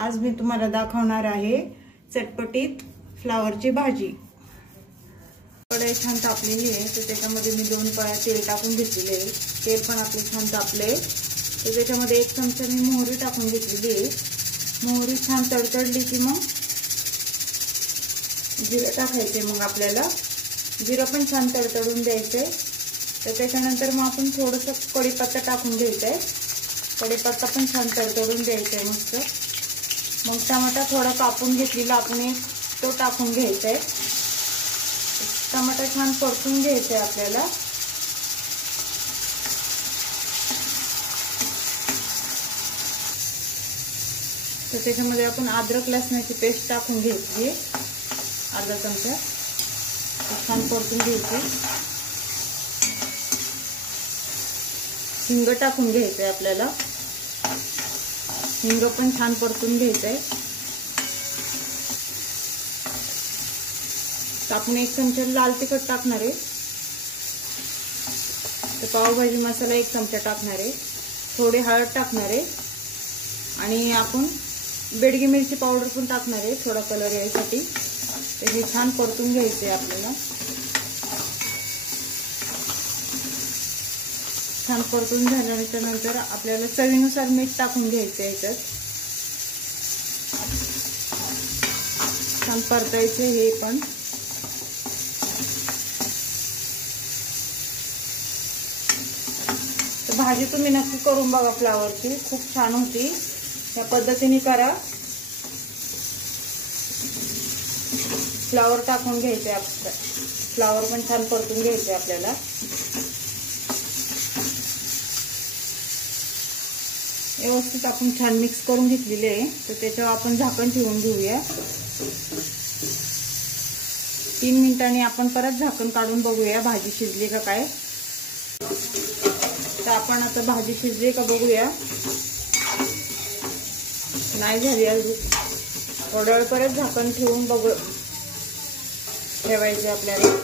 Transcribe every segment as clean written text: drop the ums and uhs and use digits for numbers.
आज मी तुम्हाला दाखवणार आहे चटपटीत फ्लावरची भाजी। कढई छान तापलेली आहे तर त्याच्यामध्ये मी 2 पळ्या तेल टाकून घेतलेले आहे। तेल पण आपले छान तापले तर त्याच्यामध्ये 1 चमचा मी मोहरी टाकून घेतलेली आहे। मोहरी छान तडतडली की मग जिरे टाकायचे। मग आपल्याला जिरे पण छान तडतडून द्यायचे। तर त्याच्यानंतर मग आपण थोडंसं कढीपत्ता टाकून घ्यायचा आहे। कढीपत्ता पण छान तडतडून द्यायचा आहे मस्त। मग टमाटा थोडा कापून घेतलेला आपण तो टाकून घ्यायचा आहे। टमाटा छान परतून घ्यायचा आहे आपल्याला। तर त्याच्यामध्ये आपण अद्रक लसणाची पेस्ट टाकून घ्यायची अर्धा चमचा। छान परतून घ्यायचे। हिंग टाकून घ्यायचं आहे आपल्याला। हिंग पण छान परतून घ्यायचं आहे। तर आपण 1 चमचा लाल तिखट टाकणार आहे। तर पावभाजी मसाला 1 चमचा टाकणार आहे। थोडी हळद टाकणार आहे आणि आपण बेडगी मिरची पावडर पण टाकणार आहे थोडा कलर यायसाठी। तर हे छान परतून घ्यायचे आपल्याला। छान परतून झाल्यानंतर नंतर आपल्याला चवीनुसार मीठ टाकून घ्यायचं आहे। याच्यात छान परतायचे हे पण। तर भाजी तुम्ही नक्की करून बघा फ्लावरची, खूप छान होती। या पद्धतीने करा। फ्लावर टाकून घ्यायचे आपल्याला। फ्लावर पण छान परतून घ्यायचे आपल्याला। व्यवस्थित आपण छान मिक्स करून घेतलेले आहे। तर त्याच्यावर आपण झाकण ठेवून घेऊया। 3 मिनिटांनी आपण परत झाकण काढून बघूया भाजी शिजली का काय। तर आपण आता भाजी शिजली का बघूया। नाही झाली अजून, थोड्या वेळ परत झाकण ठेवून ठेवायचे आपल्याला।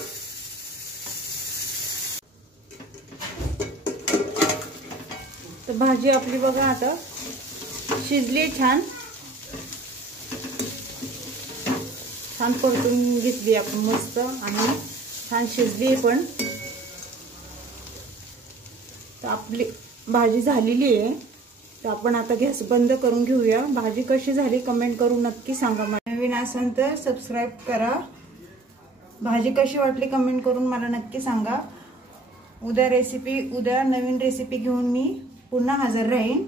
तर भाजी आपली बघा आता शिजली छान। छान परतून घेतली आपण मस्त आणि छान शिजली पण। तर आपली भाजी झालेली आहे। तर आपण आता गॅस बंद करून घेऊया। भाजी कशी झाली कमेंट करून नक्की सांगा। नवीन असेल तर सबस्क्राइब करा। भाजी कशी वाटली कमेंट करून मला नक्की सांगा। उद्या नवीन रेसिपी घेऊन मी पुन्हा हजर राहीन।